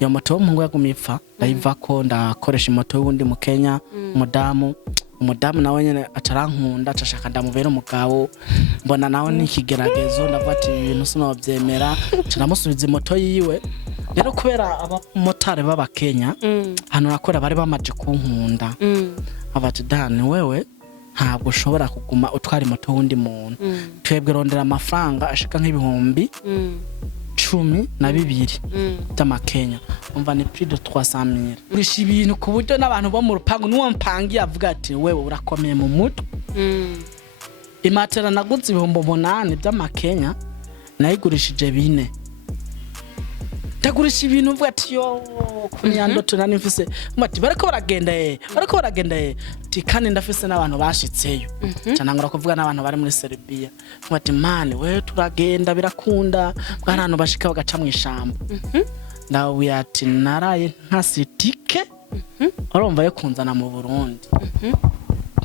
iyo moto y'umuhungu yagumye ipfa ndayivako ndakoresha moto y'uwundi mu Kenya umudamu nawe nyene acarankunda acashaka ndamubera umugabo mbona nawe nikigeragezo ndavuga ati ibintu sinovyemera canamusubiza moto yiwe rero kubera abamotari baba Kenya hano nakora bari bamaje kunkunda abati dani wewe ntabwo ushobora kuguma utwara moto wundi muntu twebwe rondera amafaranga ashika nk'ibihumbi 12 by'amakenya umva ni prix de 300,000 urisha ibintu ku buryo n'abantu bo mu rupangu n'uwo mpangi avuga ati wewe urakomeye mu mutwe imatera naguze ibihumbi 8 by'amakenya nayigurishije 4 tagurisha ibintu uvuga ati yo kunyando tunani mfise mati barako baragenda tikane ndafise n'abantu bashitseyo canangura kuvuga n'abantu bari muri Serbia mati mane we turagenda birakunda bwarantu bashika bagaca mu ishamba nawe ati naraye ntasitike urumva yo kunzana mu Burundi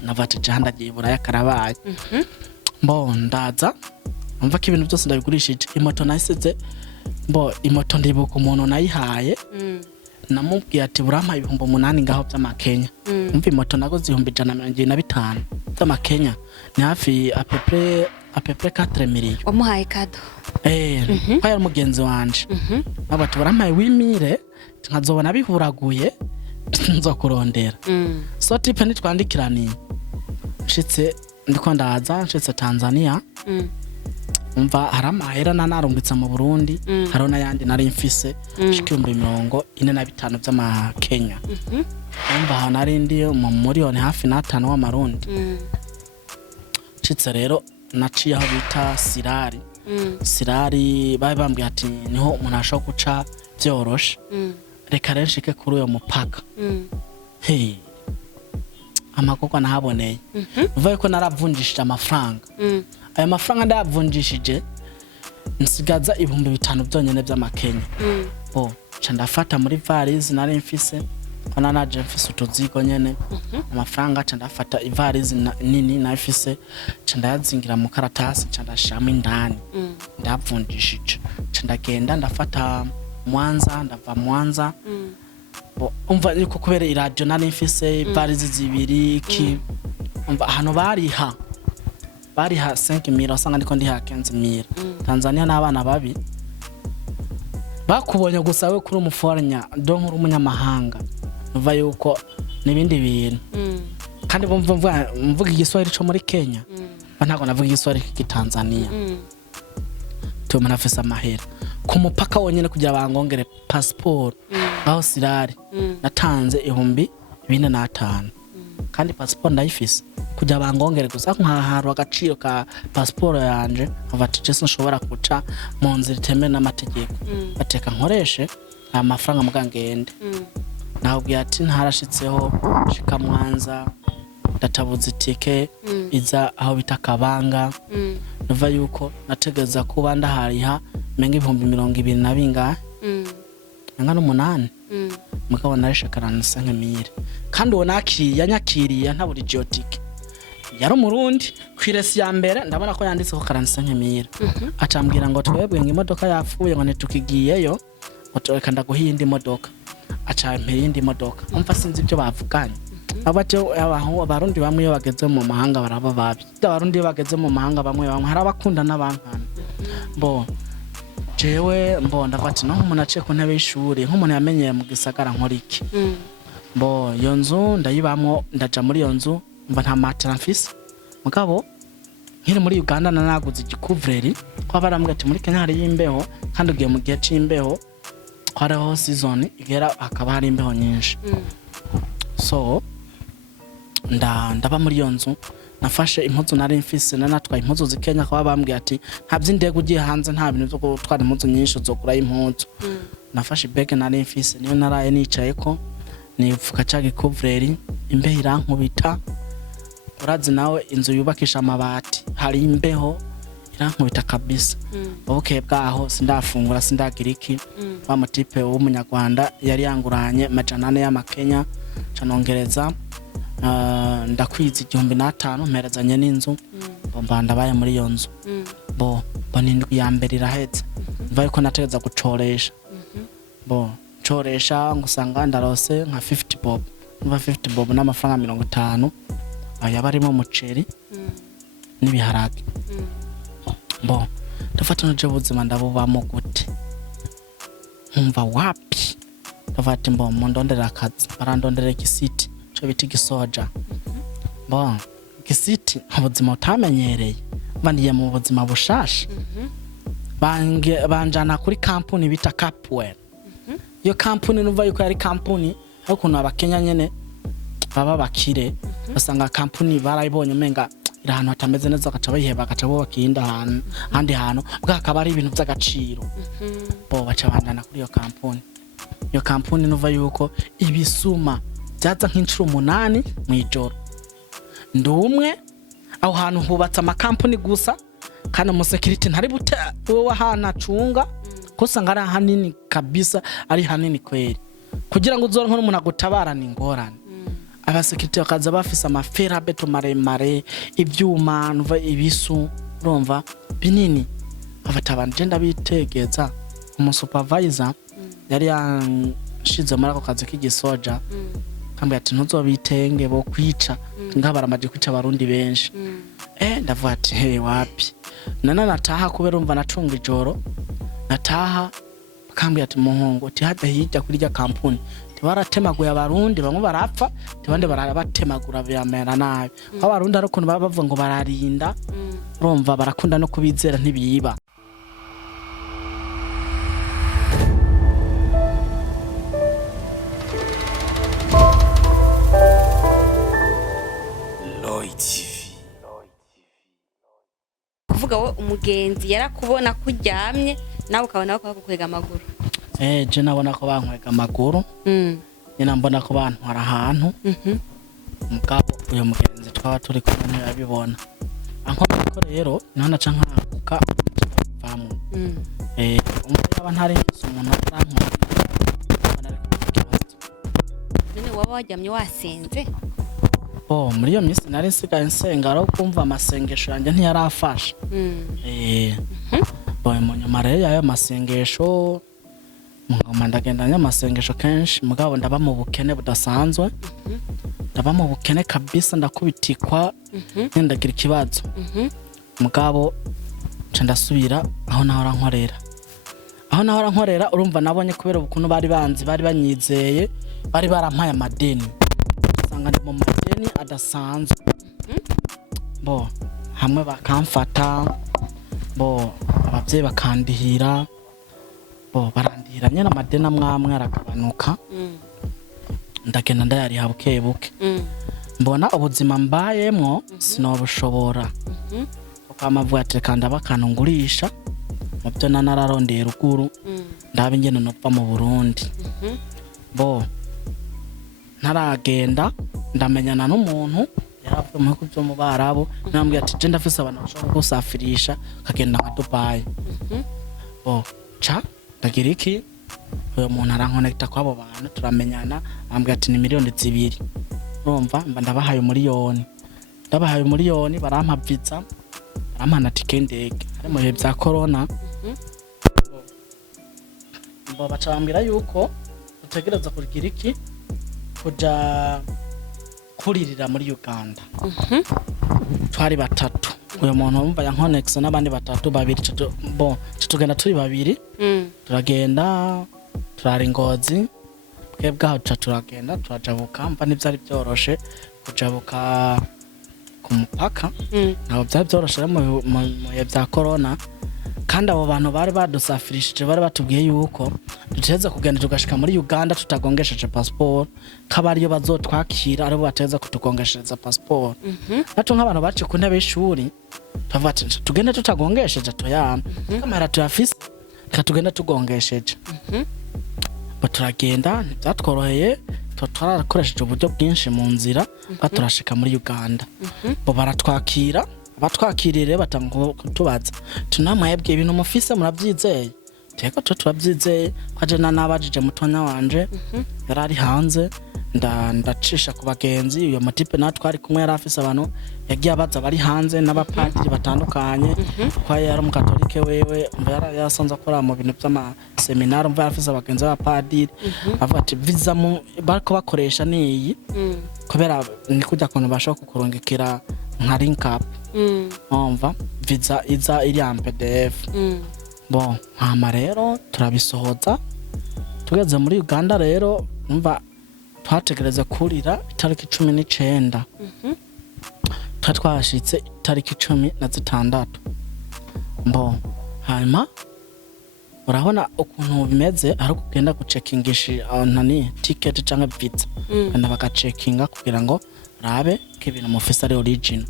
navati janda gibura yakarabaye ndaza umva ko ibintu byose ndabigurishije imoto nayiseze imoto ndibuka umuntu nayihaye namubwiye ati burama ibihumbi 8 ngaho by'amakenya umva imoto nagoze 125 by'amakenya ni hafi apepre 4 million wamuhaye kado kwa yari mugenzi wanje abati burama 8,000 nkazobona bihuraguye nzokurondera so tipe nitwandikiraniye nshitse ndiko ndaza nshitse Tanzania umva haramahera narungitse mu Burundi harona yandi nari mfise shikimbe 45 by'amakenya umva nari ndi mu miliyoni hafi na 5 w'amarundi citse rero naciye aho bita Sirari bari bambwiye ati niho umuntu ashaka guca byoroshe reka rero nshike kuri uyo mupaka amakoko nahaboneye uvuye ko naravunjishije amafaranga ayo mafaranga ndayavunjishije nsigaza 5,000 byonyene by'amakenya ca ndafata muri valise nari mfise kona naje mfise utuzigo nyene amafaranga ca ndafata ivalise nini nafise ca ndayazingira mu karatasi ca ndashama indani ndavunjishije ca ndagenda ndafata Mwanza ndava Mwanza umva niko kubera iradio nari mfise valise zibiri umva hano bariha 5,000 usanga ndiko ndiha 15,000 Tanzania n'abana babi bakubonye gusa we kuri umuforanya donc uri umunyamahanga uva yuko nibindi bintu kandi mvuga igiswahili cyo muri Kenya ntago navuga igiswahili cy'Tanzania tumana afisa mahera ku mupaka wonyene kugira bangongere passport aho Sirari natanze 4,500 kandi passport ndayifise kujya bangongere gusa nkaharu agaciro ka passport yanje avati je sinshobora kuca mu nzira itemewe n'amategeko bateka nkoreshe amafaranga mugangende naho byati ntarashitseho shika Mwanza databuze itike iza aho bitakabanga nuva yuko nategeza kuba ndahariha menga 20,000 nabinga ngana 8 mukaba narishakana 5,000 kandi wonaki yanyakiriye ntaburi geotike yari umurundi kwiresi ya mbere ndabona ko yanditse ko 45,000 acambwira ngo twebwe ngimodoka yapfuye ngo netukigiyeyo otoreka ndaguhiye indi modoka acampera indi modoka umva sinzi ibyo bavuganye abato abarundi bamwe yo bageze mu mahanga baraba babi abarundi bageze mu mahanga bamwe harabakunda n'abankana jewe ndafata no umuntu aciye ku ntebe y'ishuri nk'umuntu yamenyeye mu gisagara nkoriki iyo nzu ndayibamwo ndaja muri iyo nzu mba nta matera mfise mugabo nkiri muri Uganda nanaguze igikuvureri kwa barambwe ati muri Kenya hari imbeho kandi ugiye mu gihe c'imbeho hariho season igera hakaba hari imbeho nyinshi so ndaba muri iyo nzu nafashe impuzu nari mfise nanatwaye impuzu zikenya kwa bambwe ati nta by'indego ugiye hanze nta bintu byo gutwara impuzu nyinshi uzokura impuzu nafashe bag nari mfise niyo naraye nicaye ko nifuka ca gikuvureri imbeho irankubita urazi nawe inzu yubakisha amabati hari imbeho irankubita kabisa bukeye bwaho sindafungura sindagira iki wa mutipe w'umunyarwanda yari yanguranye 400 y'amakenya canongereza ndakwiza 1,500 mperezanye n'inzu ndabaye muri iyo nzu nindwi ya mbere irahetse mva yuko nategeza gucoresha gucoresha ngusanga ndarose nka 50 bob numva 50 bob n'amafaranga 50 aya barimo umuceri n'ibiharage bo ndafata n'uje buzima ndabubamo gute nkumva wapi ndafata mbo ndondera akazi barandondera igisiti cyo biti gisoja bo igisiti ubuzima utamenyereye bandiye mu buzima bushasha banjana kuri kampuni bita Capwell iyo kampuni numva yuko yari kampuni ariko n'abakenya nyene baba bakire basanga kampuni barayibonye menga iri ahantu hatameze neza gaca bayiheba gaca bo bakinda ahantu handi hantu bwakaba ari ibintu by'agaciro bo baca bandana kuri iyo kampuni numva yuko ibisuma byaza nk'incuro 8 mu ijoro ndumwe aho hantu hubatse amakampuni gusa kandi mu security ntari bute wowe ahantu acunga kusanga ari hanini kabisa ari hanini kweri kugira ngo uzoronke n'umuntu agutabarana ingorane abasekirite bakaza bafise amaferabeto maremare ibyuma nuva ibisu urumva binini abatabanje ndabitegeza umusupervisor yari yanshize muri ako kazi k'igisoja kambe ati ntuzobitenge bo kwica ngabaramaje kwica abarundi benshi ndavuga ati hey wapi nataha kubera umva nacunga ijoro nataha kambe ati muhungu ati hada hirya kuri rya kampuni tibaratemaguye abarundi bamwe barapfa tibande barabatemagura byamera nabi abarundi ariko baba bavuga ngo bararinda urumva barakunda no kubizera ntibiyiba kuvuga we umugenzi yarakubona kuryamye nawe ukabona ko kukwega amaguru je nabona ko bankwega amaguru nyina mbona ko bantwara ahantu mugabo uyo mugenzi twaba turi kumwe yabibona anko rero nana canka nkakuka bamwe umugabo ntari umuntu arankora none waba wajyamye wasenze muri iyo minsi nari nsigaye nsenga aro kumva amasengesho yanjye ntiyarafasha mu nyuma rero y'ayo masengesho ngoma ndagenda nyamasengesho kenshi mugabo ndaba mu bukene budasanzwe ndaba mu bukene kabisa ndakubitikwa ndagira ikibazo mugabo nca ndasubira aho nahora nkorera urumva nabonye kubera ubukuntu bari banyizeye bari barampaye amadeni usanga ndi mu madeni adasanzwe hamwe bakamfata ababyeyi bakandihira barandihira nyene amadeni amwamwe aragabanuka ndagenda ndayariha buke mbona ubuzima mbayemwo sinobushobora kuko amavuga ati kandi abakanungurisha mu byo nararondeye ruguru ndabe ingene nopfa mu Burundi ntaragenda ndamenyana n'umuntu yaravuye mu byo mu Barabo nambwiye ati je ndafise abantu bashobora gusafirisha kagenda nka Dubai ndagira iki uyo muntu aranconnecta kwabo bantu turamenyana ambwiye ati ni miliyoni 2 urumva mba ndabahaye miliyoni barampa visa barampa tike ndege ari mu bihe bya corona bacambira yuko utegereza kugira iki kuja kuririra muri Uganda twari batatu uyo muntu umva yankonexa n'abandi batatu babiri tugenda turi babiri turagenda turari Ngozi bwaho turagenda turajabuka mba n'ivyari byoroshe kujabuka ku mupaka nabo byari byoroshe mu bya corona kandi abo bantu bari badusafirishije bari batubwiye yuko duteze kugenda tugashika muri Uganda tutagongesheje passport kabari yo bazotwakira aribo bateza kutugongeshereza passport nato nk'abantu bace ku ntebe y'ishuri tavati tugenda tutagongesheje toyana kamera tuyafise katugenda tugongesheje baturagenda byatworoheye twarakoresheje uburyo bwinshi mu nzira baturashika muri Uganda baratwakira batwakirire batango kutubaza tunamwebwe ibintu mufise murabyizeye teko turabyizeye kwaje nabajije mutonya wanje yarari hanze ndacisha ku bagenzi uyo mutipe natwe ari kumwe yari afise abantu yagiye abaza bari hanze n'abapadiri batandukanye kwa yari mu katolike wewe mbara yasanze akora mu bintu by'ama seminar mva afise abagenzi b'abapadiri avuga ati visa mu bariko bakoresha niyi kubera ni kujya kuntu bashaka kukurungikira nka link up umva visa iza iri ya PDF bon hama rero turabisohoza tugeze muri Uganda rero umva twategereza kurira itariki 19 twashitse itariki 16 bon hanyuma urabona ukuntu bimeze ari kugenda gucekingisha nani ticket cyangwa visa kandi bagacekinga kugira ngo rabe kibintu mufisa ari original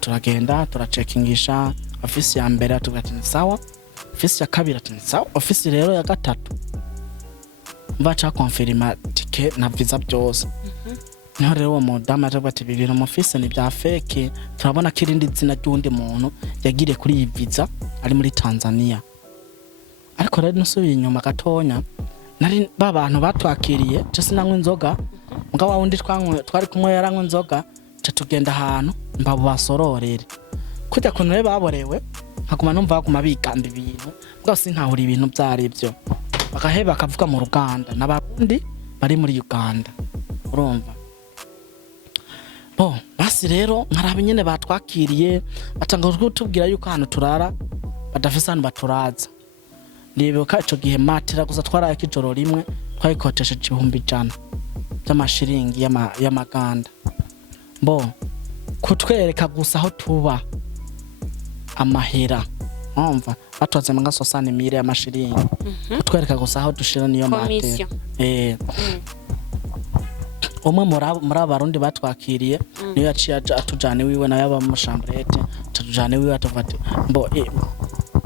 turagenda turacekingisha office ya mbere tugati sawa office ya kabiri ati sawa office rero ya gatatu bacha confirma ticket na visa byose niho rero uwo mudamu aje ati bibiri mu office ni bya fake turabona kirindi zina ry'undi muntu yagiriye kuri iyi visa ari muri Tanzania ariko rero nusubiye inyuma gatonya nari babantu batwakiriye cyo sinanywe inzoga mugabo wundi twari kumwe yaranywe inzoga tugenda ahantu mbabo basororere kujya kuntu rero baborewe hakuma numva bakuma bikanda ibintu mugabo sinkahura ibintu byari byo bakaheba bakavuga mu Ruganda n'abarundi bari muri Uganda urumva bo basi rero nkarabe nyene batwakiriye batanga kutubwira yuko hano turara badafisana baturaza nibuka ico gihe matira gusa twaraye kijoro rimwe twayikotesha 1,100 by'amashiringi y'amaganda bo kutwereka gusa aho tuba amahera umva batwaze manga 60,000 y'amashiringi kutwereka gusa aho dushira niyo matera umwe muri abarundi batwakiriye niyo yaciye atujane wiwe nayo aba mu chambrette tujane wiwe atuvate mbo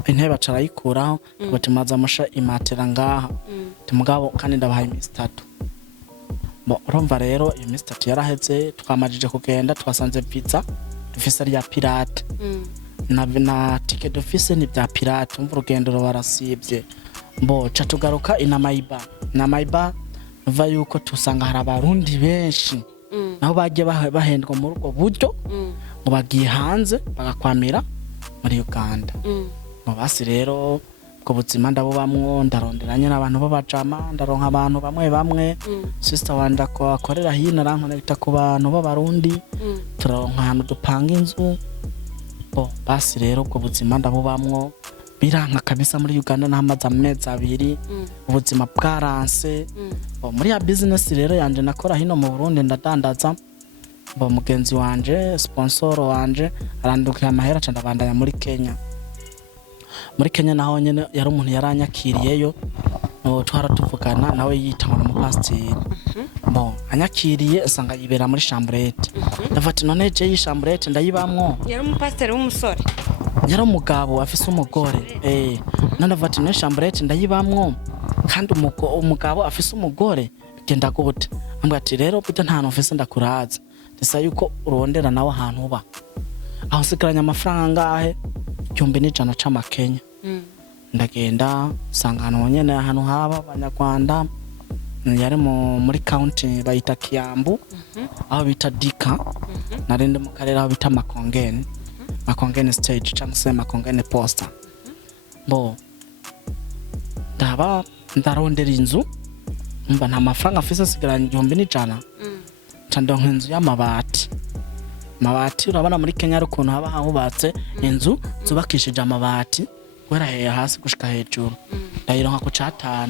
intebe acarayikuraho batimaza musha imatera ngaha timugabo kandi ndabahaye iminsi 3 bo urumva rero iyo minsi 3 yaraheze twamajije kugenda twasanze pizza dufise ari ya pirate na ticket d'office ni bya pirate umva urugendo barasibye mbo ca tugaruka inamaiba va yuko tusanga hari abarundi benshi naho bagiye bahendwa muri ubwo buryo ngo bagiye hanze bagakwamira muri Uganda basi rero ubwo buzima ndabo bamwo ndaronderanye n'abantu b'abajama ndaronka abantu bamwe sister wanda ko akorera hino arankonekta ku bantu b'abarundi turonka ahantu dupanga inzu basi rero ubwo buzima ndabo bamwo biranka kabisa muri Uganda n'amaza amezi 2 ubuzima bwaranse muri ya business rero yanje nakora hino mu Burundi ndadandaza mugenzi wanje sponsor wanje arandukira amahera cyane abandanya muri Kenya naho nyene yari umuntu yaranyakiriyeyo twaratuvugana nawe yitanga mu pasteur anyakiriye asanga yibera muri chambrette ndafata none je yi chambrette ndayibamwo yari mu pasteur w'umusore yari umugabo afise umugore none ndafata none chambrette ndayibamwo kandi umugabo afise umugore genda gute ambwa ati rero bita nta nofise ndakuraza ndisa yuko urondera nawe ahantu uba aho sigaranya amafaranga ahe 1,100 c'amakenya ndagenda sangano nyene ahantu haba abanyarwanda yari muri county bayita Kiambu aho bita Dika narende mu karere aho bita Makongeni stage cyangwa se Makongeni posta bo ndaba ndarondera inzu mba nta mafaranga afise sigaranye 1,100 candonka inzu y'amabati urabona muri Kenya rukuntu haba hubatse inzu zubakishije amabati gwera hasi gushika hejuru ndayironka ku 5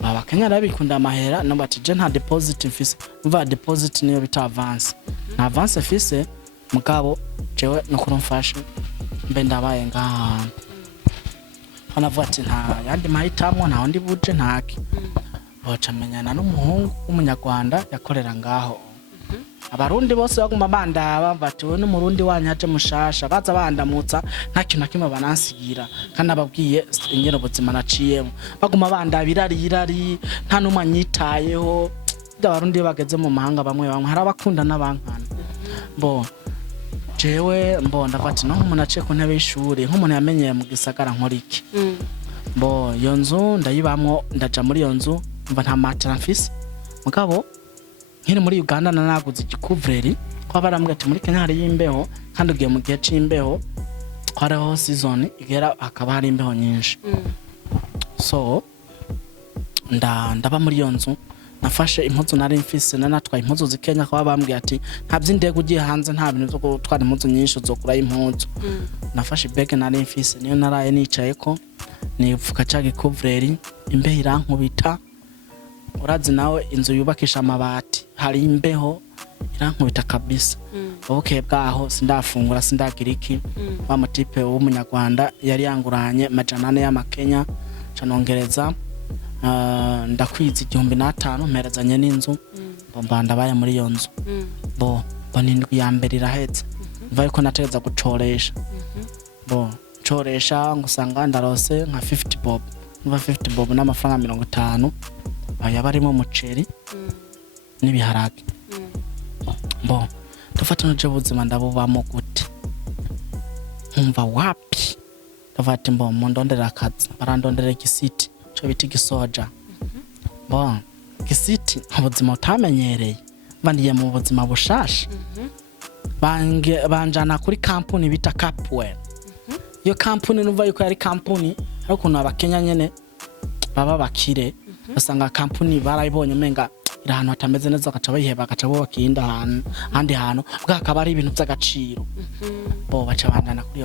baba Kenya rabikunda amahera nabati je nta deposit mfise mva deposit niyo bita avance na avance fise mugabo jewe nukurumfasha mbe ndabaye ngaha hana vati nta yandi mahitamo nta ndi buje ntaki bocamenyana n'umuhungu w'umunyarwanda yakorera ngaho abarundi bose baguma bandaba bati we n'umurundi wanyaje mushasha baza bandamutsa nta kintu nakimwe banansigira kandi ababwiye ingero buzima naciyemo baguma bandabira irari nta numanyitayeho abarundi bageze mu mahanga bamwe hari abakunda n'abankana jewe ndafati no umuntu aciye ku ntebe y'ishuri nk'umuntu yamenyeye mu gisagara nkoriki iyo nzu ndayibamwo ndaja muri iyo nzu mba nta matera mfise mugabo nkiri muri Uganda nanaguze igikuvureri kwa barambwe ati muri Kenya hari imbeho kandi ugiye mu gihe c'imbeho hariho season igera akaba hari imbeho nyinshi so ndaba muri iyo nzu nafashe impuzu nari mfise nanatwaye impuzu zikenya kwa bambwiye ati nta by'indege ugiye hanze nta bintu byo gutwara impuzu nyinshi uzokura impuzu nafashe bag nari mfise niyo naraye nicaye ko nifuka cya gikuvureri imbeho irankubita urazi nawe inzu yubakisha amabati hari imbeho irankubita kabisa ubukeye bwaho sindafungura sindagira iki wa mutipe w'umunyarwanda yari yanguranye majana y'amakenya canongereza ndakwiza 1500 mperezanye n'inzu bomba ndabaye muri iyo nzu bo n'indwi ya mbere irahetse mvaye ko nategeza gucoresha bo coresha ngusanga ndarose nka 50 bob nva 50 bob n'amafaranga 50 yabarimo umuceri n'ibiharage bo tufata no buzima ndabubamo gute nkumva wapi tufata mbo ndondera akazi barandondera igisiti cyo biti gisoja bo gisiti ubuzima utamenyereye bandiye mu buzima bushasha banjana kuri kampuni bita Capwell iyo kampuni numva yuko yari kampuni ariko no abakenya nyene baba bakire basanga kampuni barayibonye menga irahantu hatameze neza gaca bayiheba gaca bo bakinda handi hantu bwakaba ari ibintu by'agaciro bo baca bandana kuri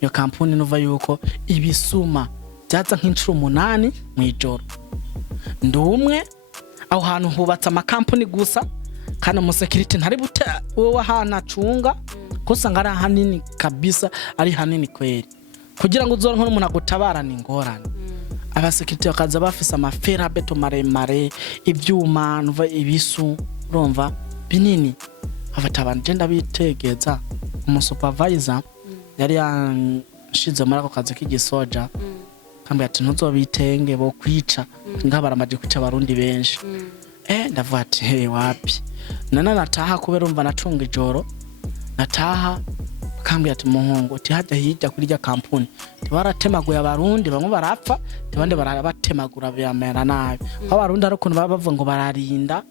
iyo kampuni nuva yuko ibisuma byaza nk'incuro 8 mu ijoro ndumwe aho hantu hubatse amakampuni gusa kandi mu security ntari bute wowe ahantu acunga kosa ngari hanini kabisa ari hanini kweri kugira ngo uzoronke umuntu agutabara ni ingorane abasekirite bakaza bafise amafera beto maremare ibyuma nuva ibisu urumva binini abatabanje ndabitegeza umusupervisor yari yanshize muri ako kazi k'igisoja kambe ati ntuzobitenge bo kwica ngabara amaje kwica abarundi benshi ndavuga ati hey wapi nataha kubera umva nacunga ijoro nataha kambye ati muhungu ati hajya hirya kuri rya kampuni tibaratemaguye abarundi bamwe barapfa tibande barabatemagura byamera nabi abarundi ariko baba bavuga ngo bararinda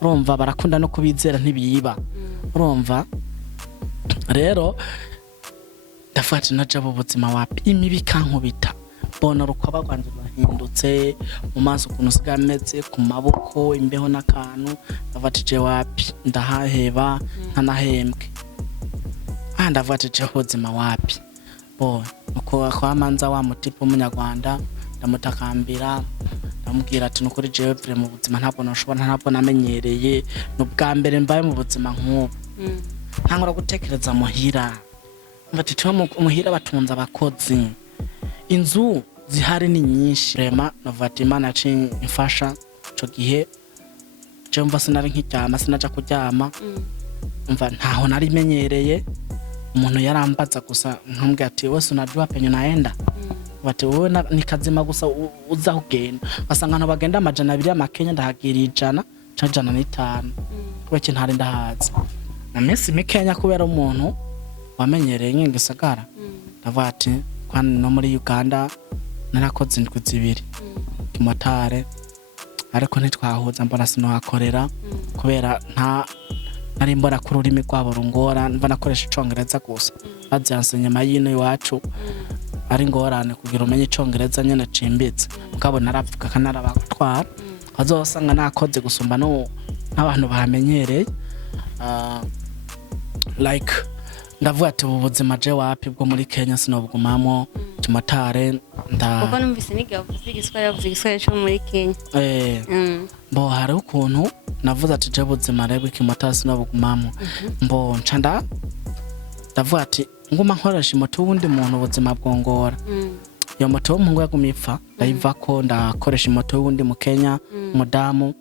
urumva barakunda no kubizera ntibiyiba urumva rero ndafata naje ubuzima wapi imibi kankubita bona rukwaba kwanje bahindutse mu maso kuno sigametse ku maboko imbeho nakantu ndavatije wapi ndahaheba ntanahembwe ndavatije ubuzima wapi bo uko kwamanza wa mutipe w'umunyarwanda ndamutakambira ndamubwira ati nukuri jewe vire mu buzima ntabwo namenyereye n'ubwa mbere mbaye mu buzima nk'ubu ntangora gutekereza muhira mbati tuma muhira batunza abakozi inzu zihari ni nyinshi rema novatima naci imfasha cyo gihe je mva sinari nk'iryama sinaja kuryama mva ntaho nari menyereye umuntu yarambaza gusa ntumbwe ati wese unajua penyo naenda bati wowe ni kazima gusa uza ugenda basanga no bagenda amajana 2 y'amakenya ndahagira 105 kubeke ntari ndahaza na mesi mikenya kubera umuntu wamenyereye ngingisagara ndavuga ati kwani no muri Uganda narakoze indwi 2 kimotare ariko ntitwahuza mbona sino hakorera kubera nari mbona ku rurimi rwabo rungora mva nakoresha icongereza gusa bazyansenye mayino iwacu ari ngorane kugira umenye icongereza nyene cimbitse mugabo naravuga kanarabatwara azosanga nakoze gusumba no n'abantu bahamenyereye like ndavuga ati ubuzima je wapi bwo muri Kenya sinobugumamo tumatare kuko numvise nigavuze igiswahili cyo muri Kenya bo hari ukuntu navuze ati je ubuzima rebe kimotare sinobugumamo mbo ncanda ndavuga ati nguma nkoresha moto wundi muntu ubuzima bwongora iyo moto y'umuhungu yagumipfa ndayiva ko ndakoresha moto wundi mu Kenya umudamu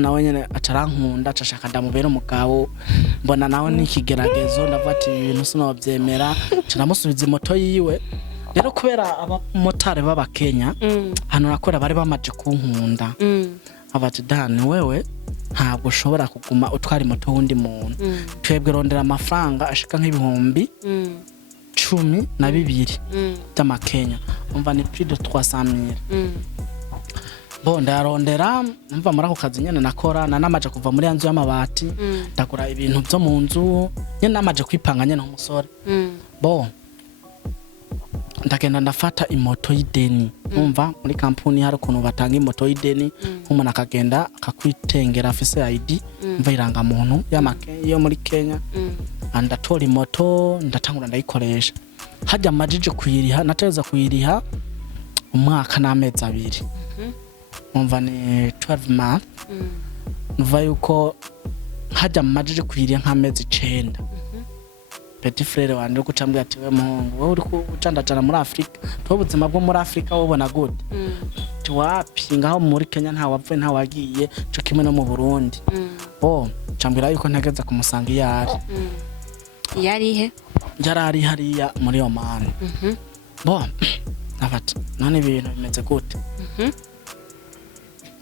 nawe nyene acarankunda acashaka ndamubera umugabo mbona nawe nikigeragezo ndavuga ati ibintu sinobyemera caramusubiza moto yiwe rero kubera abamotare baba Kenya hano nakora bari bamaje kunkunda abati dani wewe ntabwo ushobora kuguma utwara moto wundi muntu twebwe rondera amafaranga ashika nk'ibihumbi 12 by'amakenya umva ni plus de 300,000 bo ndarondera mva muri ako kazi nyene nakora namaje kuva muri yanzu y'amabati ndagura ibintu byo mu nzu nyene namaje kwipanga nyene umusore bo ndagenda ndafata imoto y'ideni umva muri kampuni hari ukuntu batanga imoto y'ideni umuntu akagenda akakwitengera afise ID mva iranga muntu yo muri Kenya andatora imoto ndatangura ndayikoresha hajya majije kuyiriha nateza kuyiriha umwaka n'amezi 2 umva ni 12 months nuva yuko hajya majije kuyiriha nk'amezi 9 petit frère wanje gucambye ati we muhungu wowe uri kucandacana muri Afrika to buzima bwo muri Afrika wobona gute tiwapi ngaho muri Kenya nta wapfuye nta wagiye cyo kimwe no mu Burundi cambira yuko ntageza kumusanga yari he yarari hariya muri Oman nafata none ibintu bimeze gute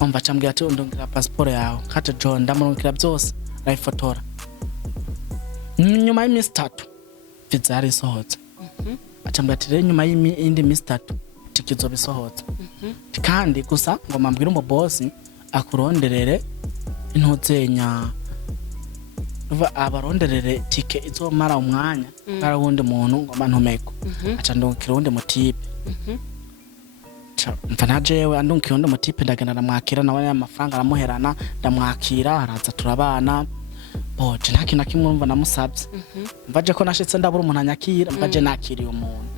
umva cambye ati ndongira passport yawe kate John ndamurungikira byose arayifotora nyuma y'imisi 3 visa yari isohotse acambye ati rero nyuma y'indi misi 3 tikizo bisohotse kandi gusa ngo mambwira umu boss akuronderere intozenya abaronderere tike izomara umwanya gara wundi muntu ngo mantumeko aca ndungikira wundi mutipe mva najewe andungikira wundi mutipe ndagenda ndamwakira nawe amafaranga aramuherana ndamwakira araza turabana je nta kintu kimwe umva namusabye mvaje ko nashitse ndabura umuntu anyakira mvaje nakiriye umuntu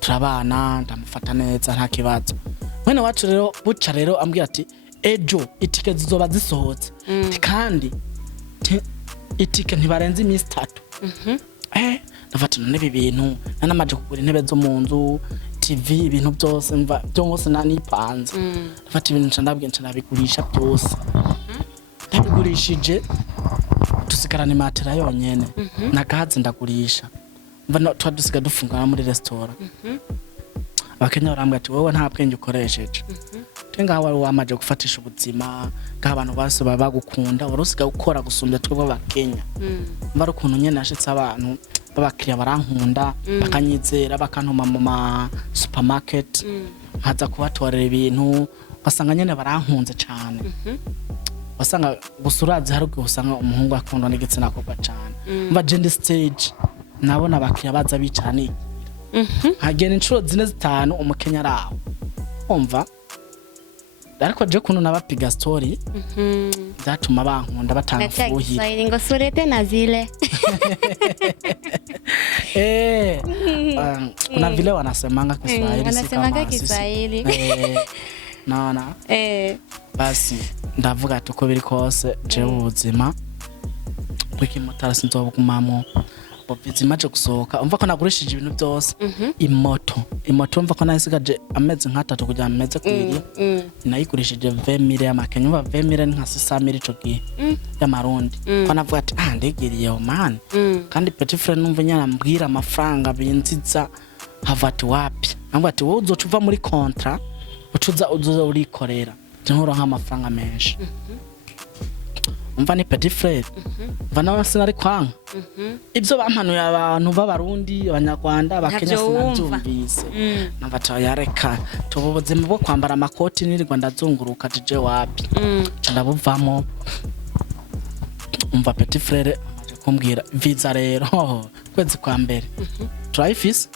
turabana ndamufata neza nta kibazo mwene wacu rero buca rero ambwira ati ejo itike zizoba zisohotse kandi itike ntibarenze imisi 3 ndafata none ibintu nanamaje kugura intebe zo mu nzu TV ibintu byose mva byose nanipanze ndafata ibintu ndabigurisha byose ndabigurishije tusigarana matera yonyene nagahaze ndagurisha mva twadusiga dufungana muri restaurant abakenya barambwa ati wowe nta bwenge ukoresheje tenga wari wamaje gufatisha ubuzima bw'abantu base babagukunda warusiga gukora gusumbya twebwe abakenya mva rukuntu nyene nashitse abantu babakiriya barankunda bakanyizera bakantuma mu ma supermarket nkaza kubatorera ibintu basanga nyene barankunze cyane wasanga gusurazi hari usanga umuhungu akundwa n'igitsina kobwa cyane mva gender stage nabona abakiriya baza bicana hagenda inshuro 4-5 umukenya araho umva ariko je kuno nabapiga story zatuma bankunda batanga fuhira ngo surete nazile kuna vile wanasemanga Kiswahili naona basi ndavuga ati uko biri kose je ubuzima bw'ikimotara sinzobugumamo ubuzima je gusohoka umva ko nagurishije ibintu byose imoto umva ko nasigaje amezi nk'atatu kujya ameze kwiri nayigurishije 20,000 y'amakenya umva 20,000 nka 6,000 ico gihe y'amarundi ko navuga ati ndegiriye man kandi petit frère numva nyana mbwira amafaranga binziza havati wapi navuga ati wowe uzocuva muri contrat uzoza urikorera nkora nk'amafaranga menshi umva ni petit frère vana sinari kwanga ibyo bampanuye abantu b'abarundi abanyarwanda abakenya sinabyumvise nabata yareka tubuzima bwo kwambara amakoti nirirwa ndazunguruka je wapi ndabuvamo umva petit frère amaje kumbwira visa rero kwezi kwa mbere trifis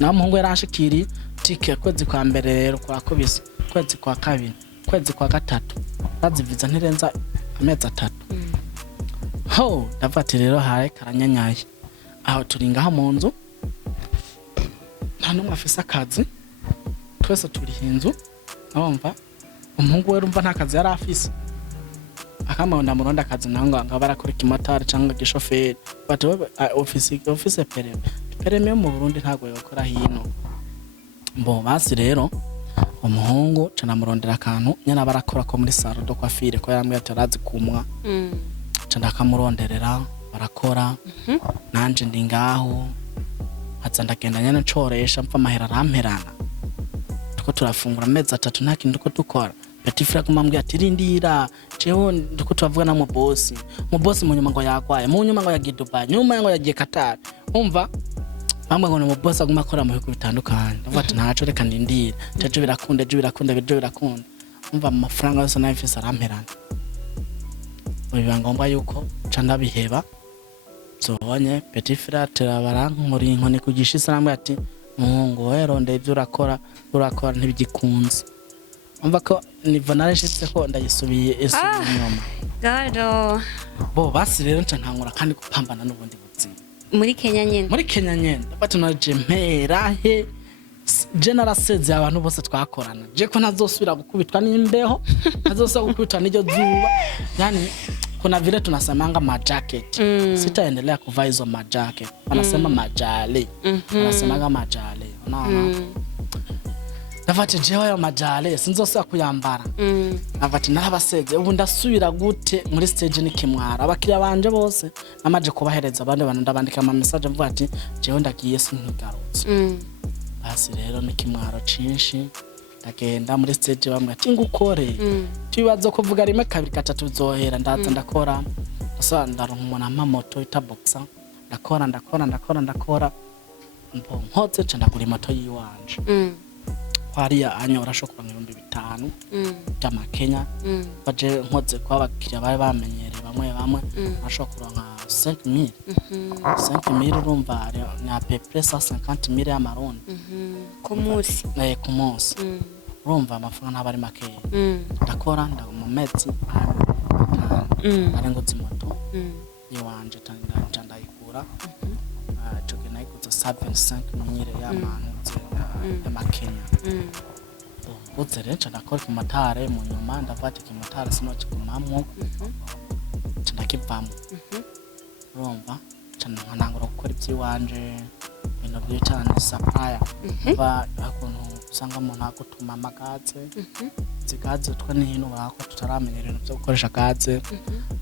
na muhungu yarashikiri tike kwezi kwa mbere rero kwa kubisa kwezi kwa kabiri kwezi kwa gatatu baziviza ntirenza amezi 3 ndafata rero haye karanyanyaye aho turingaho mu nzu nta numwe afise akazi twese turi hinzu urumva umuhungu we urumva nta kazi yari afise akamanda muronda akazi nango ngabara kuri kimotari cyangwa gishoferi but office pereme mu Burundi ntago yakora hino basi rero umuhungu cana murondera akantu nyana barakora ko muri salon do coiffure ko yamwe atarazi kumwa cana kamuronderera barakora nanje ndi ngaho hatsa ndagenda nyana ncoresha mpfa mahera ramperana tuko turafungura amezi 3 nta kintu ko dukora petit frère kumambwe ati rindira ceho ndiko tuvugana mu boss mu nyuma ngo yakwaye mu nyuma ngo yagiye Dubai nyuma ngo yagiye Qatar umva bamwe ngo mu boss aguma akora mu bihugu bitandukanye ndavuga ati ntaco reka ndindira cyaje birakunda umva amafaranga yose nayifise aramperana biba ngombwa yuko ca ndabiheba zobonye petit frère terabarankurira inkoni kugisha isanamu ati muhungu werondeye ivyo urakora ntibigikunze umva ko niva nareshitse ko ndayisubiye inyuma garo bo basi rero nca ntangura kandi gupambana n'ubundi buzima muri Kenya nyene bati naje mpera he je narasezeye abantu bose twakorana je ko ntazosubira gukubitwa n'imbeho ntazosubira gukubitwa n'iryo zuba yani kuna vile tunasemanga majacket sitaendelea kuvaa hizo majacket wanasema majale wanasemanga majale unaona nafati jewe yo majale sinzosubira kuyambara nafati narabaseze ubu ndasubira gute muri stage nikimwara abakiriya banje bose namaje kubahereza abandi bantu ndabandika ama message mvuga ati jewe ndagiye sinkigarutse basi rero nikimwaro cinshi ndagenda muri stage bamwe ati ngukore tubibazo kuvuga rimwe kabiri gatatu bizohera ndaza ndakora asa ndaronka umuntu amamoto itaboxa ndakora nkotse ca ndagura moto yiwanje kwariya anyora shokura 5,000 by'amakenya baje nkotse kwa bakiriya bari bamenyereye bamwe ashokura nka 5,000 urumva ni apepe 150,000 y'amarundi ku munsi urumva amafaranga ntabari makeya ndakora mu mezi arenguze moto yiwanje ndayigura joge nayiguze 75,000 y'amantu y'amakenya utse rero ndakora ku matare mu nyuma ndavate ku matare sinoje kumamwo ndakivamo urumva nkanangura gukora iby'iwanje ibintu by'itana supplier ba akuntu usanga umuntu agutuma amagaze zigaze twa n'ihino bako tutaramenyera ibintu byo gukoresha gaze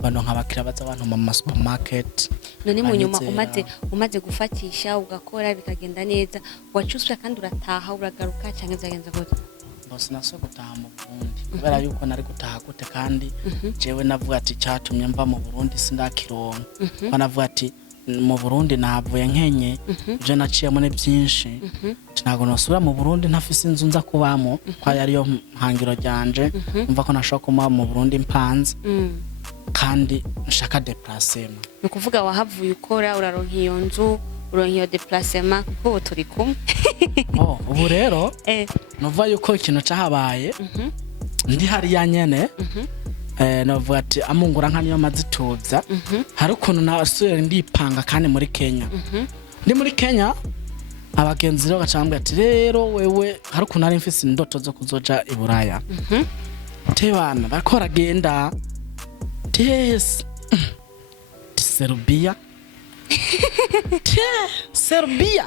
bano nk'abakira baza abantu mu supermarket none mu nyuma umaze gufatisha ugakora bikagenda neza wacusura kandi urataha uragaruka cyangwa zagenza gute bose naso gutaha mu Burundi kubera yuko nari gutaha gute kandi jewe navuga ati cyatumye mva mu Burundi sindakironka banavuga ati mu Burundi navuye nkenye je naciyemo ne byinshi ntago nosubira mu Burundi ntafise inzu nza kubamo kwa yari yo mpangiro ryanje umva ko nashaka kuma mu Burundi mpanze kandi nshaka déplacement no kuvuga wahavuye ukora uraronka iyo nzu uronka iyo déplacement kuko turi kumwe ubu rero nova yuko ikintu cahabaye ndi hari ya nyene navuga ati amungura nka niyo mazitubya hari ukuntu nasubira ndipanga kandi muri Kenya ndi muri Kenya abagenzi rero gacambwe ati rero wewe hari ukuntu ari mfise indoto zo kuzoja i Buraya tebana bakora genda tes Serbia Serbia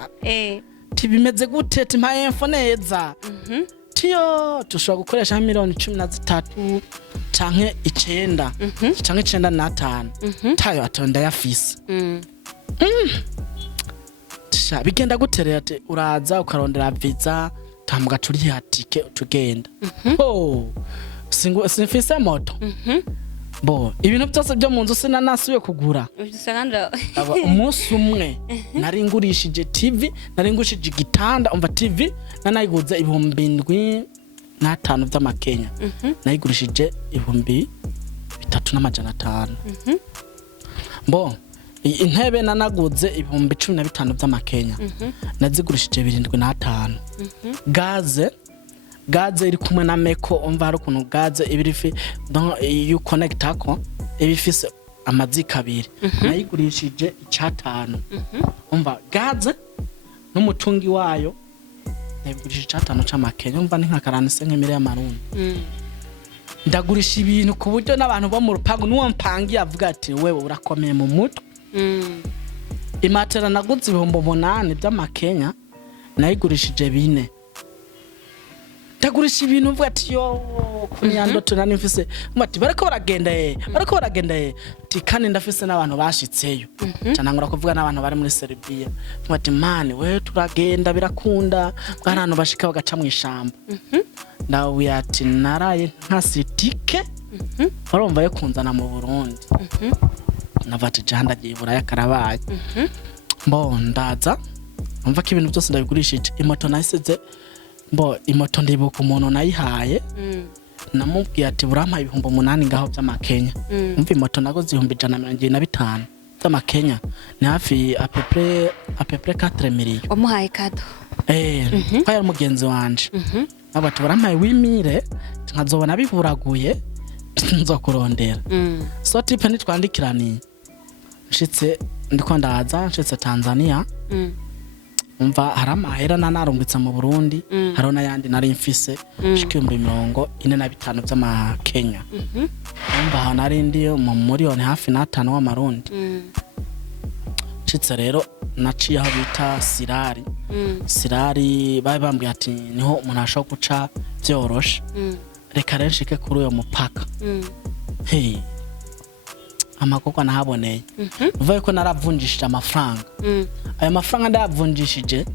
tibimeze gute timpaye info neza tiyo tushobora gukoresha miliyoni 13 canke 9 canke 95 tayo atonda yafise bigenda guterera ati uraza ukarondera visa tambwa turi hatike tugenda sinfise moto bo ibintu byose byo mu nzu sinanasuye kugura umunsi umwe nari ngurishije TV nari ngushije igitanda umva TV nanayiguze 7,500 by'amakenya nayigurishije 3,500 bo intebe nanaguze 15,000 by'amakenya nazigurishije 7,500 gaze iri kumwe na meko umva hari ukuntu gaze ibirifi you connect ako ibifise amazika abiri nayigurishije 5,000 umva gaze n'umutungi wayo nayigurishije 5,000 c'amakenya umva ni nka 45,000 y'amarundi ndagurisha ibintu ku buryo n'abantu bo mu rupangu n'uwo mpangi yavuga ati wewe urakomeye mu mutwe imatera naguze 8,000 by'amakenya nayigurishije 4 tagurisha ibintu mvuga ati yo kunyando tunani mfise mati barako baragenda tikane ndafise n'abantu bashitseyo canangura kuvuga n'abantu bari muri Serbia mati mani we turagenda birakunda bwarantu bashika bagaca mu ishamba ndawe ati naraye nkasitike barumva yo kunzana mu Burundi navati janda gibura yakarabaye mbo ndaza umva ko ibintu byose ndabigurishije imoto naseze mbo imoto ndibuka umuntu nayihaye namubwiye ati burampa 8,000 ngaho by'amakenya umva moto nagoze 125 by'amakenya ni hafi apepre 4 million wamuhaye kado kwa yari mugenzi wanje abati barampaye 8,000 nkazobona bivuraguye nzokurondera so tipe nitwandikiraniye nshitse ndiko ndaza nshitse Tanzania umva haramahera narungitse mu Burundi harona yandi nari mfise shikimbi 45 by'amakenya umva nari ndi mu muri hafi na 5 w'amarundi nshitse rero naciye aho bita Sirari bari bambwiye ati niho umuntu ashobora guca byoroshe reka rero nshike kuri uyo mupaka amakoko nahaboneye uvuye ko naravunjishije amafaranga ayo mafaranga ndayavunjishije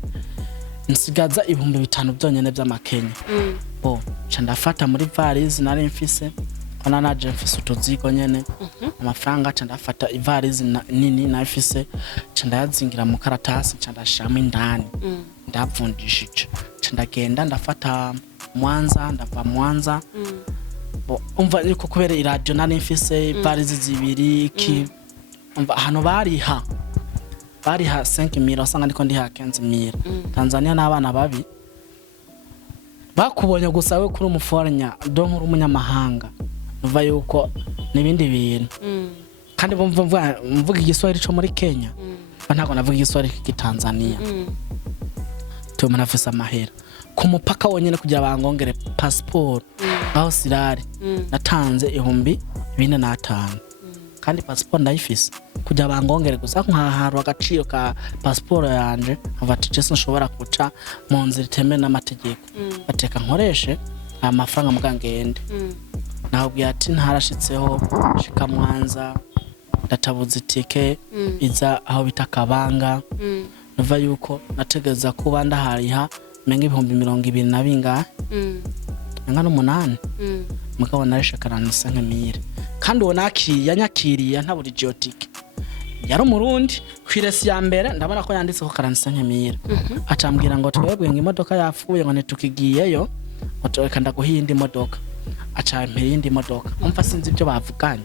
nsigaza 5,000 byonyene by'amakenya cha ndafata muri valise nari mfise kona naje mfise utuzigo nyene amafaranga cha ndafata ivalise nini nafise cha ndayazingira mu karatasi cha ndashama indani ndavunjishije cha ndagenda ndafata Mwanza ndava Mwanza umva niko kubera iradio nari mfise valise zibiri umva hano bariha 5,000 usanga ndiko ndiha 15,000 Tanzania n'abana babi bakubonye gusa we kuri umufornya donc uri umunyamahanga uva yuko nibindi bintu kandi mvuga igiswahili cyo muri Kenya ntago navuga igiswahili cy'Tanzania tumana afisa mahera ku mupaka wonyene kugira bangongere passport aho Sirari natanze 4,500 kandi passport ndayifise kugira bangongere gusa nkaharu agaciro ka passport yanje avati Jason nshobora kuca mu nzira iteme n'amategeko bateka nkoreshe amafaranga mugangende nahubwiye ati ntarashitseho shika Mwanza ndatabuze itike iza aho bitakabanga nuva yuko nategeza kuba ndahariha menga 20,000 na binga ngano 8 mugabo narisha 45,000 kandi wonaki yanyakiriye ntaburi geotike yari umurundi kwiresi ya mbere ndabona ko yanditse ko 45,000 acambwira ngo twebwe imodoka yapfuye ngo nitukigiyeyo otoreka ndaguhindi modoka acampera indi modoka umfa sinzi ibyo bavuganye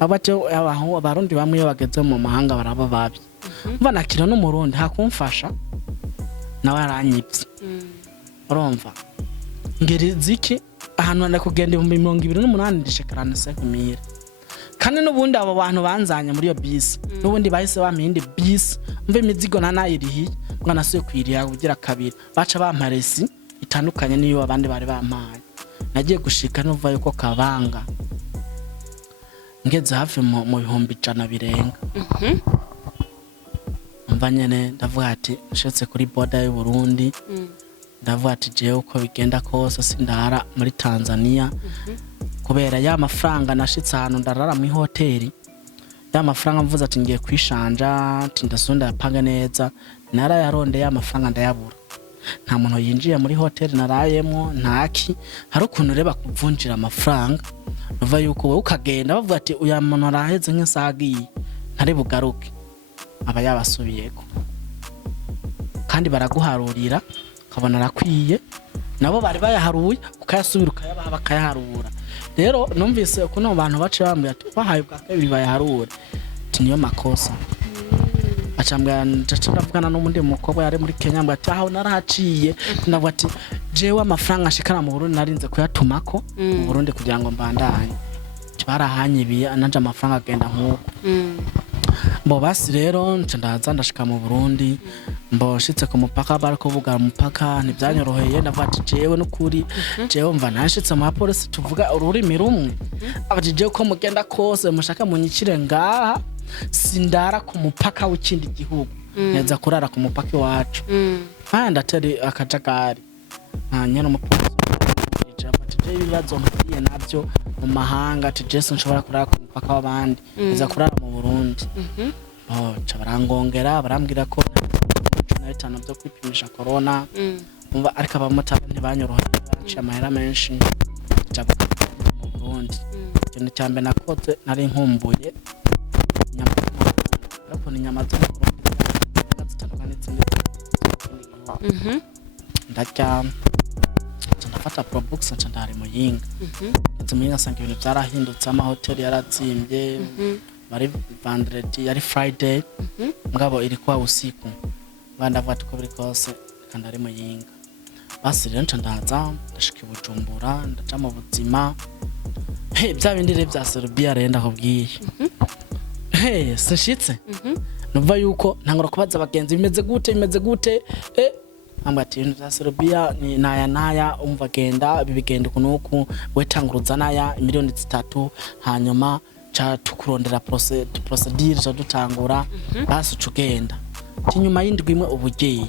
abate abaho abarundi bamwe yo bageze mu mahanga baraba babi umva nakira no murundi hakumfasha nawe aranyipse urumva ngeri ziki ahantu ndakugenda 2028 ndishekarana 5,000 kandi nubundi abo bantu banzanya muri yo bisi nubundi bahise bamindi bisi mve imizigo nanayirihi mwana suye kwiriya kugira kabiri baca bamparesi itandukanye niyo abandi bari bampaye nagiye gushika nuva yuko kabanga ngeze hafi mu 100 birenga mva nyene ndavuga ati nshetse kuri border y'u Burundi ndavuga ati jewe uko bigenda kose sindara muri Tanzania kubera ya mafaranga nashitse ahantu ndarara mu hoteli ya mafaranga mvuze ati ngiye kwishanja ati ndasunda yapanga neza nara yaronde ya mafaranga ndayabura nta muntu yinjiye muri hoteli narayemo ntaki hari ukuntu reba kuvunjira amafaranga uva yuko wowe ukagenda bavuga ati uya muntu araheze nk'isagi ntari bugaruke aba yabasubiyeko kandi baraguharurira kabona rakwiye nabo bari bayaharuye ukayasubira ukayabaha bakayaharura rero numvise ko no bantu bace bamwe ati bahaye bwa kabiri bayaharure niyo makosa acambwa ndacavugana n'umundi mukobwa yari muri Kenya ngo ati aho narahaciye ndavuga ati jewe amafaranga ashikana mu Burundi narinze kuyatumako mu Burundi kugira ngo mbandanye barahanyibiye ananje amafaranga agenda nkuko mbo basi rero ndaza ndashika mu Burundi mbo shitse ku mupaka bariko buga mupaka ntibyanyoroheye ndavuga ati jewe n'ukuri jewe mva nashitse mu police tuvuga ururimi rumwe abajije ko mugenda kose mushaka munyikire ngaha sindara ku mupaka w'ikindi gihugu neza kurara ku mupaka wacu ndatari akajagari nyene umupolisi ati ibibazo mpiye nabyo mu mahanga ati Jason nshobora kurara ku mupaka w'abandi neza kurara mu Burundi barangongera barambwira ko nahitana byo kwipimisha corona umva ariko abamotari ntibanyoroheye baciye amahera menshi mu Burundi ikintu cyambe nakoze nari nkumbuye ariko ni nyama zo zitandukanye ndarya ndafata probox ndari mu yinga nashitse muri ngasanga ibintu byarahindutse amahoteli yaratsimbye bari vendredi yari friday mugabo iri kwa usiku ndavuga tuko biri kose kandi ari muyinga basi rero ndaza ndashika i Bujumbura ndaca mu buzima bya bindi rero bya Serbia rero ndakubwiye sinshitse numva yuko ntangora kubaza abagenzi bimeze gute ambati ibintu bya Serbia ni naya umva genda bibigenda kunuku wetanguruza naya miliyoni 3 hanyuma cha tukurondera procedure zo dutangura basi cugenda tinyuma y'indwi imwe ubugeye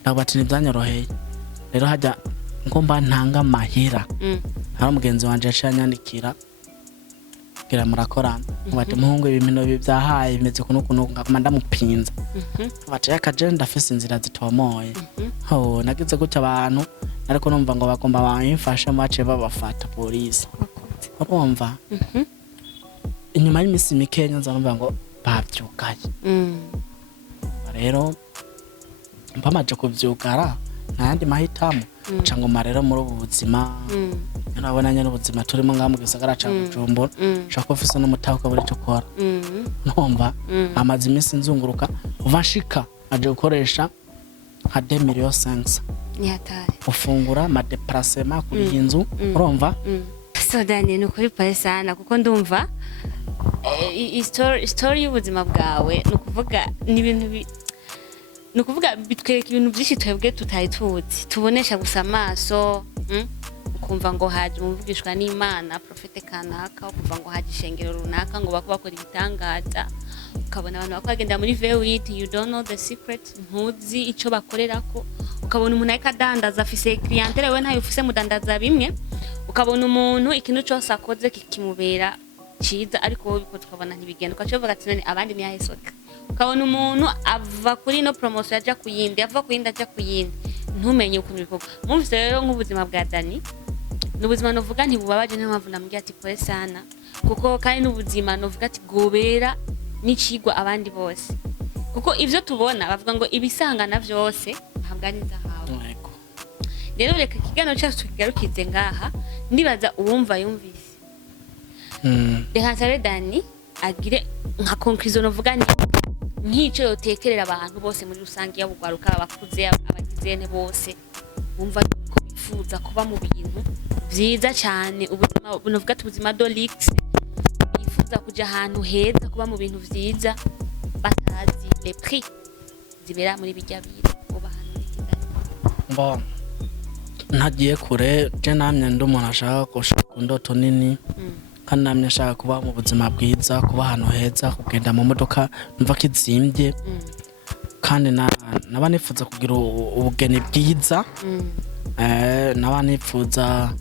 ndabati nibyanyoroheye rero hajya ngomba ntanga mahira hari umugenzi wanje yashanyandikira kira murakorana bati muhungu ibimino byahaye bimeze kunuku ngakoma ndamupinza bati yakaje ndafise inzira zitomoye nagize gutya abantu ariko numva ngo bagomba bamfashe mace babafata police urumva inyuma y'imisi mikenya nzamva ngo bavyukaye rero mpamaje kuvyukara nandi mahitamo cangoma rero muri ubuzima nabona nyene ubuzima turimo ngamu gisagara ca Bujumbura shaka ofise n'umutahuka buri cokora numva amazi imisi nzunguruka uva nshika aje gukoresha nka 2 million 500 ni hatari ufungura ama déplacement kuri inzu urumva so Dani nukuri pare sana kuko ndumva story y'ubuzima bwawe nukuvuga ni ibintu nukuvuga bitwereka ibintu byinshi twebwe tutari tuzi tubonesha gusa amaso ukumva ngo haje umuvugishwa n'Imana profete kanaka ukumva ngo haje ishengero runaka ngo bakora ibitangaza ukabona abantu bakagenda muri V8 you don't know the secret ntuzi ico bakorerako ukabona umuntu ayikadandaza afise clientele we ntayo ufise mudandaza bimwe ukabona umuntu ikintu cyose akoze kikimubera ciza ariko wowe biko tukabona ntibigenda ukacovuga ati none abandi ni yahesoka ukabona umuntu ava kuri no promotion aja kuyindi ava kuyindi aja kuyindi ntumenye ukuntu bikorwa mumvise rero nk'ubuzima bwa Dani n'ubuzima novuga ntibubabaje niyo mpamvu namubwiye ati pore sana kuko kandi n'ubuzima novuga ati gobera n'icigwa abandi bose kuko ivyo tubona bavuga ngo ibisangana vyose ntabwo ari zahawe rero reka kigano cyacu tukigarukize ngaha ndibaza uwumva yumvise reka nsare Dani agire nka conclusion novuga nk'ico yotekerera abantu bose muri rusange y'abugwaruka abakuze abagizene bose bumva ko bifuza kuba mu bintu byiza cyane ubuzima bunovuga ati ubuzima dolix bifuza kuja ahantu heza kuba mu bintu byiza batazi les prix zibera muri bijya biri bon ntagiye kure je namye ndumuntu ashaka gushaka indoto nini kandi namye ashaka kuba mu buzima bwiza kuba ahantu heza kugenda mu modoka mva kizimbye kandi naba nifuza kugira ubugeni bwiza naba nifuza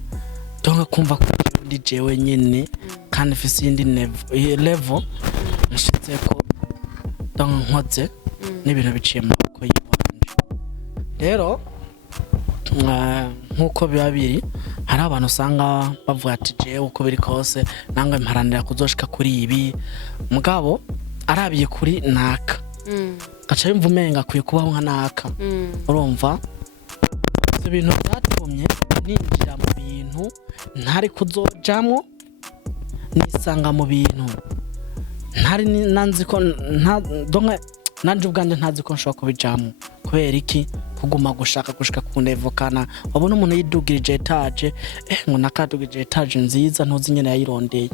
donka kumva ko ndi jewe nyene kandi fisi yindi level nshitse ko donka nkoze n'ibintu biciye mu maboko y'Imana rero nkuko biba biri hari abantu usanga bavuga ati jewe uko biri kose nangwe mparanira kuzoshika kuri ibi mugabo arabiye kuri naka gacha yumva umenga kwiye kubaho nka naka urumva ibintu byatumye ninjira mu bintu ntari kuzojamo nisanga mu bintu ntari nanzi ko donke nanje ubwanje ntazi ko nshobora kubijamo kubera iki kuguma gushaka ku level kana wabona umuntu yidugirije etage ngo nakadugirije etage nziza ntuzi nyene yayirondeye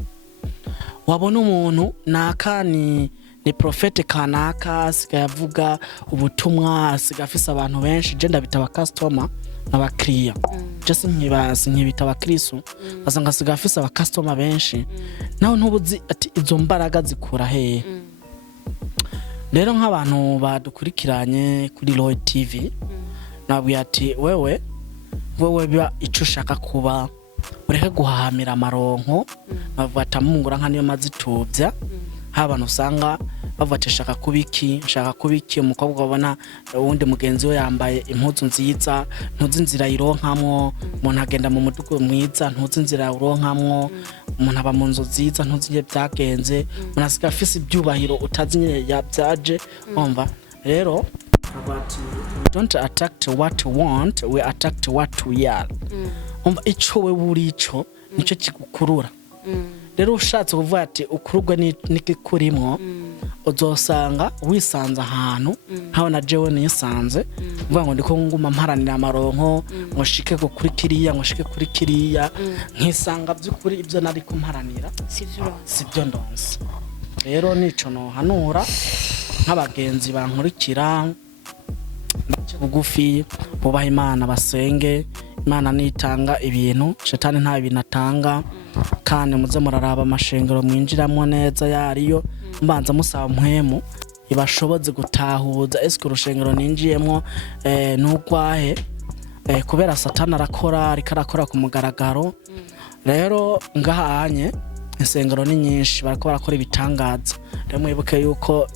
wabona umuntu nakani ni profete kanaka sigayavuga ubutumwa sigafisa abantu benshi je ndabitaba customer n'abakiriya just nkibita abakristo basanga sigafisa aba customer benshi naho ntubuzi ati izo mbaraga zikura hehe rero nk'abantu badukurikiranye kuri Roy TV nabwiye ati wewe biba ico ushaka kuba ureke guhahamira amaronko bavuga ati amungura nka niyo mazitubya abantu usanga bavuga ati nshaka kubiki umukobwa babona uwundi mugenzi we yambaye impuzu nziza ntuzi inzira ironkamwo umuntu agenda mu mudugu mwiza ntuzi inzira uronkamwo umuntu aba mu nzu nziza ntuzi nge byagenze umuntu asiga afise ibyubahiro utazi nyine yabyaje umva rero about we don't attack what we want, we attack what we are. Umva ico we buri ico nico kigukurura. Rero ushatse kuvuga ati ukurugwa n'ikikurimwo uzosanga wisanze ahantu ntawe na jewe nisanze mvuga ngo ndiko nguma mparanira amaronko ngo shike ko kuri kiriya ngo shike kuri kiriya nkisanga by'ukuri ibyo nari kumparanira sivyo ndonse. Rero nico no hanura nk'abagenzi bankurikira bugufi bubaha Imana basenge. Imana nitanga ibintu shetani nta bintu atanga, kandi muze muraraba amashengero mwinjiramo neza yariyo mbanza musaba mpwemu ibashoboze gutahuza eske urushengero ninjiyemo n'ugwahe kubera satani arakora ku mugaragaro. Rero ngahanye insengero ni nyinshi barako barakora ibitangaza. Rero mwibuke yuko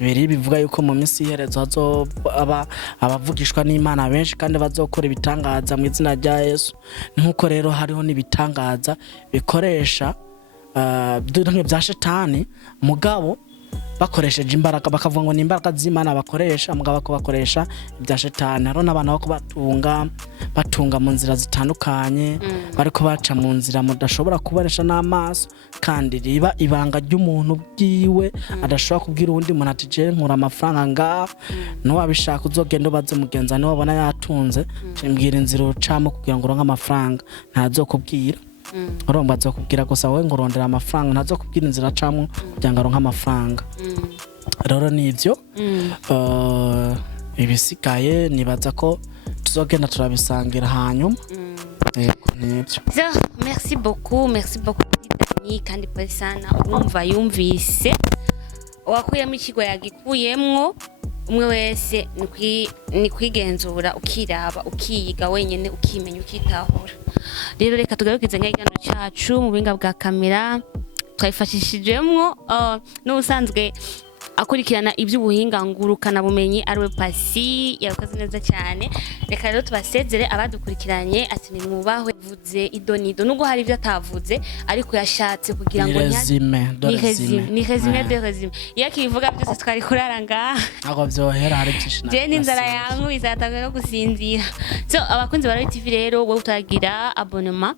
biri bivuga yuko mu minsi iherezo hazoba abavugishwa n'Imana benshi kandi bazokora ibitangaza mu izina rya Yesu. Nkuko rero hariho nibitangaza bikoresha bidonke bya shetani mugabo bakoresheje imbaraga bakavuga ngo ni imbaraga z'Imana bakoresha mugabo ko bakoresha ibya shetani. Haro n'abana bako batunga mu nzira zitandukanye bariko baca mu nzira mudashobora kubonesha n'amaso, kandi riba ibanga ry'umuntu bwiwe adashobora kubwira undi muntu ati je nkura amafaranga nga no wabishaka uzogenda baze mugenza no wabona yatunze cimbwira inzira ucamo kugira ngo uronke amafaranga ntazokubwira. Urumva azokubwira gusa wowe ngo urondera amafaranga ntazokubwira inzira acamo kugira ngo aronke amafaranga. Rero nivyo ibisigaye nibaza ko tuzogenda turabisangira hanyuma. Yego nivyo. Merci beaucoup Dani, kandi pari sana urumva yumvise wakuyemo ikigo yagikuyemwo. Umwe wese ni kwigenzura ukiraba ukiyiga wenyene ukimenya ukitahura. Rero reka tugarukize ngayigano cyacu mu binga bwa kamera twayifashishijemwo n'ubusanzwe akurikirana iby'ubuhinga ngurukana bumenyi ariwe Pasi yakoze neza cyane. Reka rero tubasezere abadukurikiranye ati ni mwubahwe vuze idonido nubwo hari ibyo atavuze ariko yashatse kugira ngo ni resume de resume yakivuga byose twari kuraranga aho byohera hari byinshi je n'inzara yangu izatanga no gusinzira. So abakunzi ba TV rero wowe utagira abonnement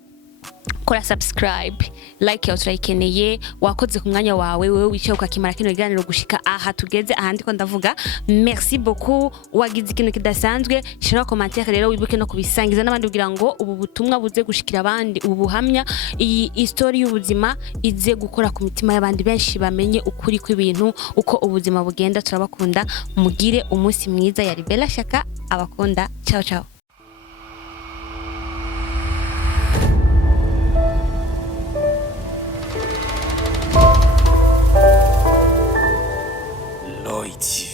kora subscribe like yawe turayikeneye. Wakoze ku mwanya wawe wewe wicaye ukakimara kino kiganiro gushika aha tugeze ahandi ko ndavuga merci beaucoup. Wagize ikintu kidasanzwe shira commentaire rero wibuke no kubisangiza n'abandi kugira ngo ubu butumwa buze gushikira abandi, ubu buhamya iyi history y'ubuzima ize gukora ku mitima y'abandi benshi bamenye ukuri kw'ibintu uko ubuzima bugenda. Turabakunda, mugire umunsi mwiza. Yari Bella Shaka abakunda. Ciao ciao. TV.